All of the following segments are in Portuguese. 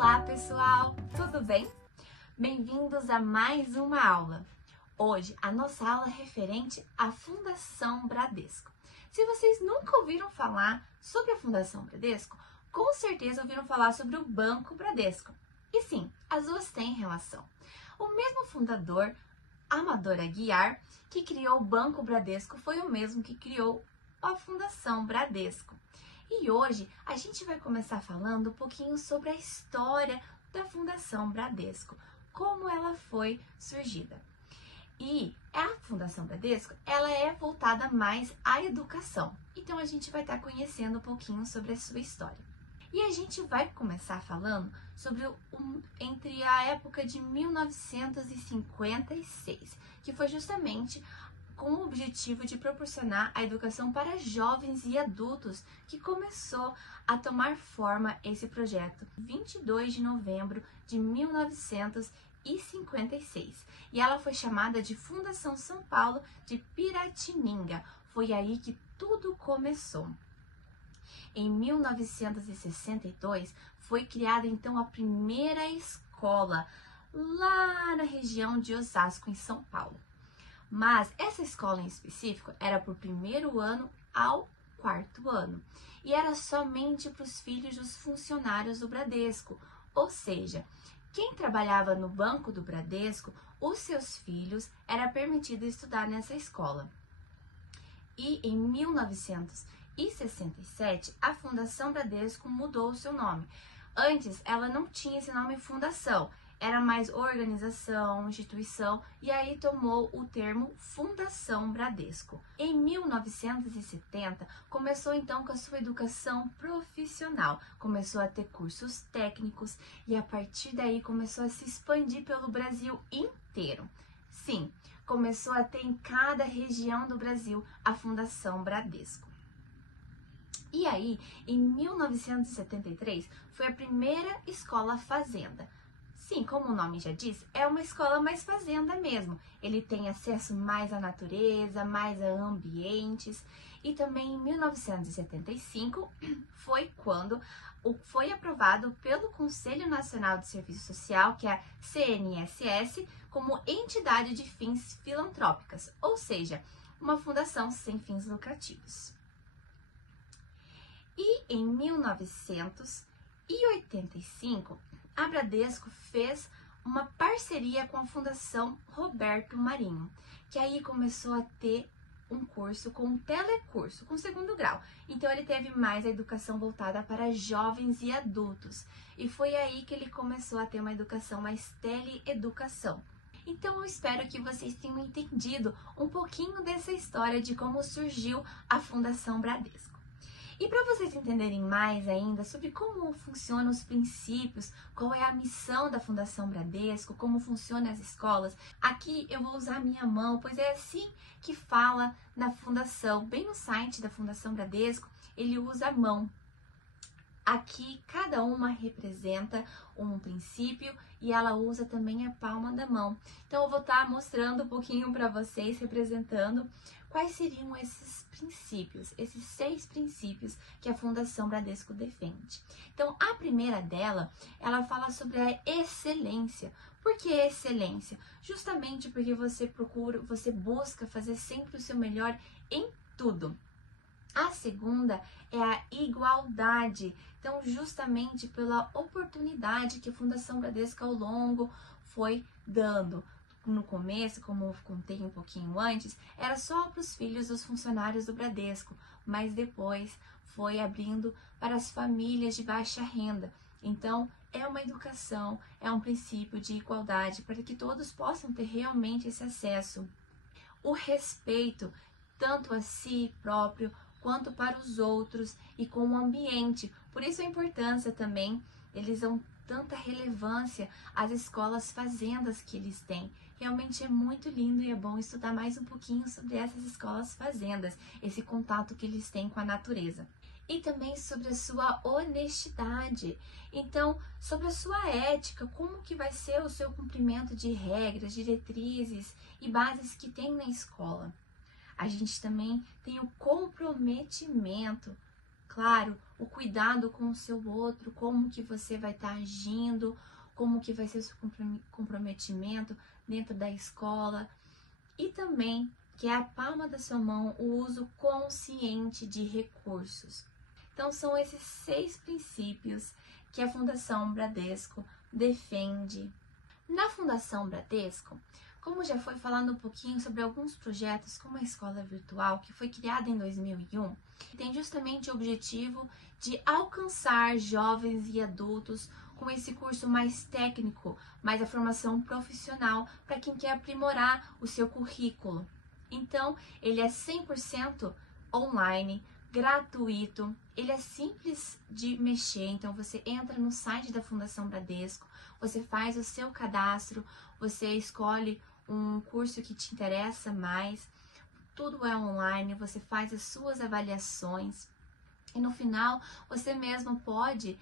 Olá pessoal, tudo bem? Bem-vindos a mais uma aula. Hoje a nossa aula é referente à Fundação Bradesco. Se vocês nunca ouviram falar sobre a Fundação Bradesco, com certeza ouviram falar sobre o Banco Bradesco. E sim, as duas têm relação. O mesmo fundador, Amador Aguiar, que criou o Banco Bradesco, foi o mesmo que criou a Fundação Bradesco. E hoje a gente vai começar falando um pouquinho sobre a história da Fundação Bradesco, como ela foi surgida. E a Fundação Bradesco, ela é voltada mais à educação. Então a gente vai estar conhecendo um pouquinho sobre a sua história. E a gente vai começar falando sobre entre a época de 1956, que foi justamente com o objetivo de proporcionar a educação para jovens e adultos, que começou a tomar forma esse projeto 22 de novembro de 1956. E ela foi chamada de Fundação São Paulo de Piratininga. Foi aí que tudo começou. Em 1962, foi criada então a primeira escola lá na região de Osasco, em São Paulo. Mas essa escola em específico era para o primeiro ano ao quarto ano. E era somente para os filhos dos funcionários do Bradesco. Ou seja, quem trabalhava no Banco do Bradesco, os seus filhos, era permitido estudar nessa escola. E em 1967, a Fundação Bradesco mudou o seu nome. Antes, ela não tinha esse nome fundação, era mais organização, instituição, e aí tomou o termo Fundação Bradesco. Em 1970, começou então com a sua educação profissional, começou a ter cursos técnicos e a partir daí começou a se expandir pelo Brasil inteiro. Sim, começou a ter em cada região do Brasil a Fundação Bradesco. E aí, em 1973, foi a primeira escola fazenda. Sim, como o nome já diz, é uma escola mais fazenda mesmo. Ele tem acesso mais à natureza, mais a ambientes. E também em 1975 foi quando foi aprovado pelo Conselho Nacional de Serviço Social, que é a CNSS, como entidade de fins filantrópicas, ou seja, uma fundação sem fins lucrativos. E em 1985, a Bradesco fez uma parceria com a Fundação Roberto Marinho, que aí começou a ter um curso com um telecurso, com segundo grau. Então ele teve mais a educação voltada para jovens e adultos. E foi aí que ele começou a ter uma educação mais teleeducação. Então eu espero que vocês tenham entendido um pouquinho dessa história de como surgiu a Fundação Bradesco. E para vocês entenderem mais ainda sobre como funcionam os princípios, qual é a missão da Fundação Bradesco, como funcionam as escolas, aqui eu vou usar a minha mão, pois é assim que fala na Fundação. Bem no site da Fundação Bradesco, ele usa a mão. Aqui, cada uma representa um princípio e ela usa também a palma da mão. Então, eu vou estar mostrando um pouquinho para vocês, representando quais seriam esses princípios, esses 6 princípios que a Fundação Bradesco defende. Então, a primeira dela, ela fala sobre a excelência. Por que excelência? Justamente porque você busca fazer sempre o seu melhor em tudo. A segunda é a igualdade. Então, justamente pela oportunidade que a Fundação Bradesco ao longo foi dando. No começo, como eu contei um pouquinho antes, era só para os filhos dos funcionários do Bradesco, mas depois foi abrindo para as famílias de baixa renda. Então, é uma educação, é um princípio de igualdade para que todos possam ter realmente esse acesso. O respeito, tanto a si próprio, quanto para os outros e com o ambiente. Por isso a importância também, eles dão tanta relevância às escolas fazendas que eles têm. Realmente é muito lindo e é bom estudar mais um pouquinho sobre essas escolas fazendas, esse contato que eles têm com a natureza. E também sobre a sua honestidade. Então, sobre a sua ética, como que vai ser o seu cumprimento de regras, diretrizes e bases que tem na escola. A gente também tem o comprometimento claro, o cuidado com o seu outro, como que você vai estar agindo, como que vai ser o seu comprometimento dentro da escola, e também que é a palma da sua mão o uso consciente de recursos. Então são esses 6 princípios que a Fundação Bradesco defende. Na Fundação Bradesco, como já foi falando um pouquinho sobre alguns projetos como a Escola Virtual, que foi criada em 2001, tem justamente o objetivo de alcançar jovens e adultos com esse curso mais técnico, mais a formação profissional para quem quer aprimorar o seu currículo. Então, ele é 100% online, gratuito, ele é simples de mexer, então você entra no site da Fundação Bradesco, você faz o seu cadastro, você escolhe um curso que te interessa mais, tudo é online, você faz as suas avaliações e no final você mesmo pode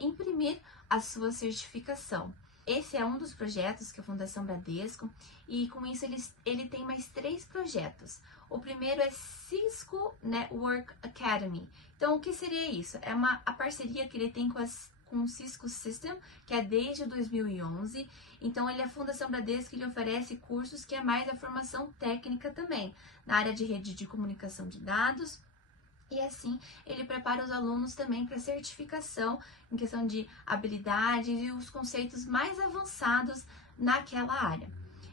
imprimir a sua certificação. Esse é um dos projetos que a Fundação Bradesco, e com isso ele tem mais 3 projetos. O primeiro é Cisco Network Academy. Então, o que seria isso? É a parceria que ele tem com o Cisco System, que é desde 2011. Então, a Fundação Bradesco ele oferece cursos que é mais a formação técnica também, na área de rede de comunicação de dados. E assim, ele prepara os alunos também para certificação em questão de habilidades e os conceitos mais avançados naquela área.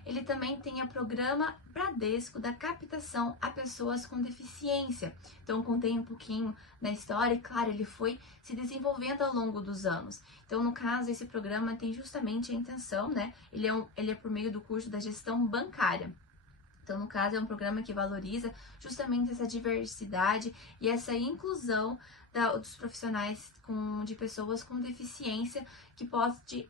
Ele também tem o programa Bradesco da captação a pessoas com deficiência. Então, contei um pouquinho da história e, claro, ele foi se desenvolvendo ao longo dos anos. Então, no caso, esse programa tem justamente a intenção, ele é por meio do curso da gestão bancária. Então, no caso, é um programa que valoriza justamente essa diversidade e essa inclusão dos profissionais de pessoas com deficiência que pode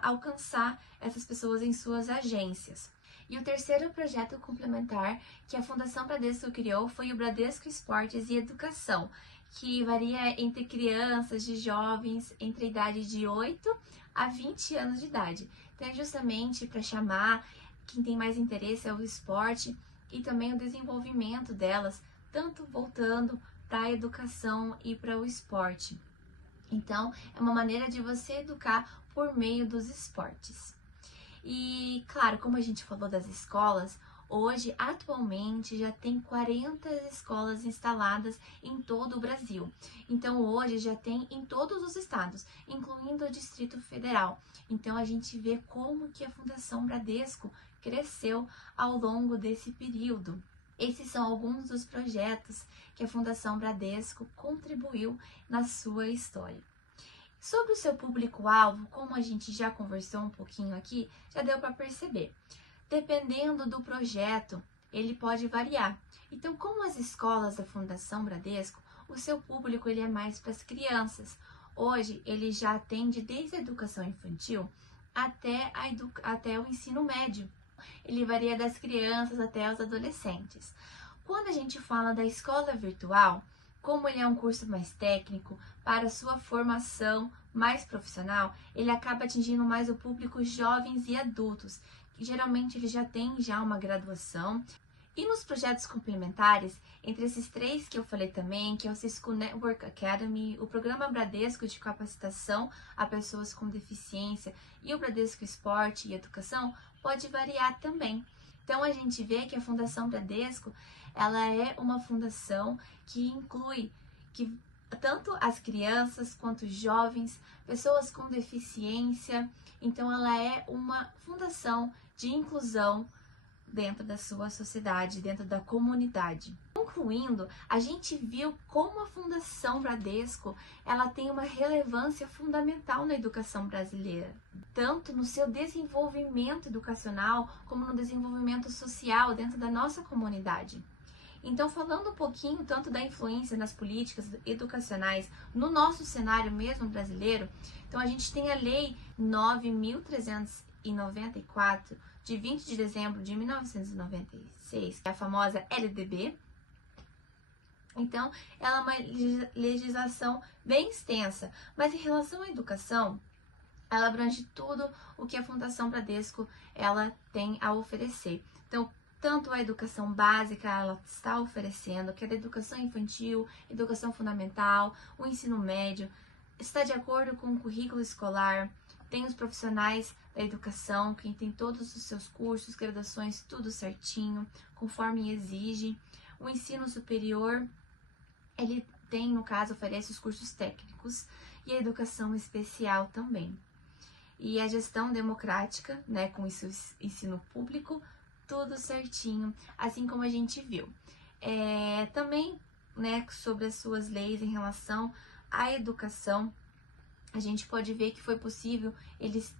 alcançar essas pessoas em suas agências. E o terceiro projeto complementar que a Fundação Bradesco criou foi o Bradesco Esportes e Educação, que varia entre crianças e jovens entre a idade de 8 a 20 anos de idade. Então, é justamente para chamar quem tem mais interesse ao esporte e também o desenvolvimento delas, tanto voltando para a educação e para o esporte. Então, é uma maneira de você educar por meio dos esportes. E, claro, como a gente falou das escolas, hoje, atualmente, já tem 40 escolas instaladas em todo o Brasil. Então, hoje já tem em todos os estados, incluindo o Distrito Federal. Então, a gente vê como que a Fundação Bradesco cresceu ao longo desse período. Esses são alguns dos projetos que a Fundação Bradesco contribuiu na sua história. Sobre o seu público-alvo, como a gente já conversou um pouquinho aqui, já deu para perceber. Dependendo do projeto, ele pode variar. Então, como as escolas da Fundação Bradesco, o seu público ele é mais para as crianças. Hoje, ele já atende desde a educação infantil até o ensino médio. Ele varia das crianças até os adolescentes. Quando a gente fala da escola virtual, como ele é um curso mais técnico, para sua formação mais profissional, ele acaba atingindo mais o público jovens e adultos, que geralmente ele já tem uma graduação. E nos projetos complementares, entre esses 3 que eu falei também, que é o Cisco Network Academy, o Programa Bradesco de Capacitação a Pessoas com Deficiência e o Bradesco Esporte e Educação, pode variar também. Então, a gente vê que a Fundação Bradesco, ela é uma fundação que inclui tanto as crianças quanto os jovens, pessoas com deficiência. Então, ela é uma fundação de inclusão dentro da sua sociedade, dentro da comunidade. Concluindo, a gente viu como a Fundação Bradesco ela tem uma relevância fundamental na educação brasileira, tanto no seu desenvolvimento educacional como no desenvolvimento social dentro da nossa comunidade. Então, falando um pouquinho tanto da influência nas políticas educacionais no nosso cenário mesmo brasileiro, então a gente tem a Lei 9.394, de 20 de dezembro de 1996, que é a famosa LDB. Então, ela é uma legislação bem extensa, mas em relação à educação, ela abrange tudo o que a Fundação Bradesco ela tem a oferecer. Então, tanto a educação básica ela está oferecendo, que é da educação infantil, educação fundamental, o ensino médio, está de acordo com o currículo escolar, tem os profissionais da educação, que tem todos os seus cursos, graduações, tudo certinho, conforme exige. O ensino superior, ele tem, no caso, oferece os cursos técnicos e a educação especial também. E a gestão democrática, né, com isso, ensino público, tudo certinho, assim como a gente viu. Também, né, sobre as suas leis em relação à educação, a gente pode ver que foi possível eles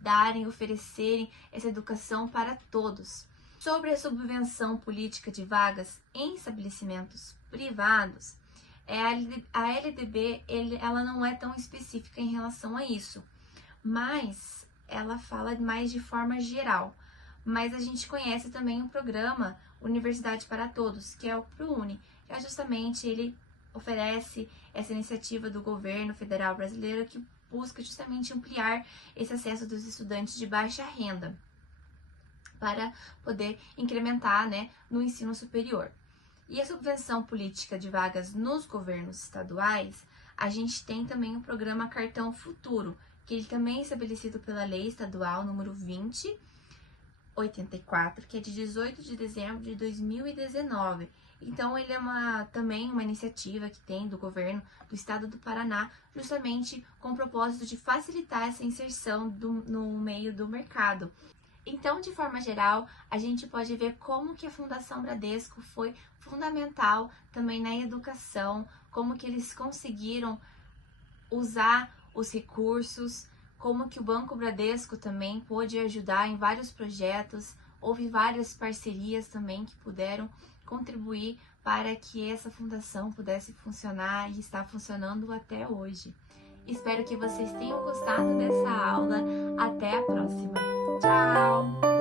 oferecerem essa educação para todos. Sobre a subvenção política de vagas em estabelecimentos privados, a LDB ela não é tão específica em relação a isso, mas ela fala mais de forma geral. Mas a gente conhece também o programa Universidade para Todos, que é o ProUni, que justamente ele oferece essa iniciativa do governo federal brasileiro que busca justamente ampliar esse acesso dos estudantes de baixa renda para poder incrementar, né, no ensino superior. E a subvenção política de vagas nos governos estaduais, a gente tem também o programa Cartão Futuro, que ele também é estabelecido pela Lei Estadual número 2084, que é de 18 de dezembro de 2019. Então, ele é também uma iniciativa que tem do governo do estado do Paraná, justamente com o propósito de facilitar essa inserção no meio do mercado. Então, de forma geral, a gente pode ver como que a Fundação Bradesco foi fundamental também na educação, como que eles conseguiram usar os recursos, como que o Banco Bradesco também pôde ajudar em vários projetos, houve várias parcerias também que puderam contribuir para que essa fundação pudesse funcionar e está funcionando até hoje. Espero que vocês tenham gostado dessa aula. Até a próxima. Tchau!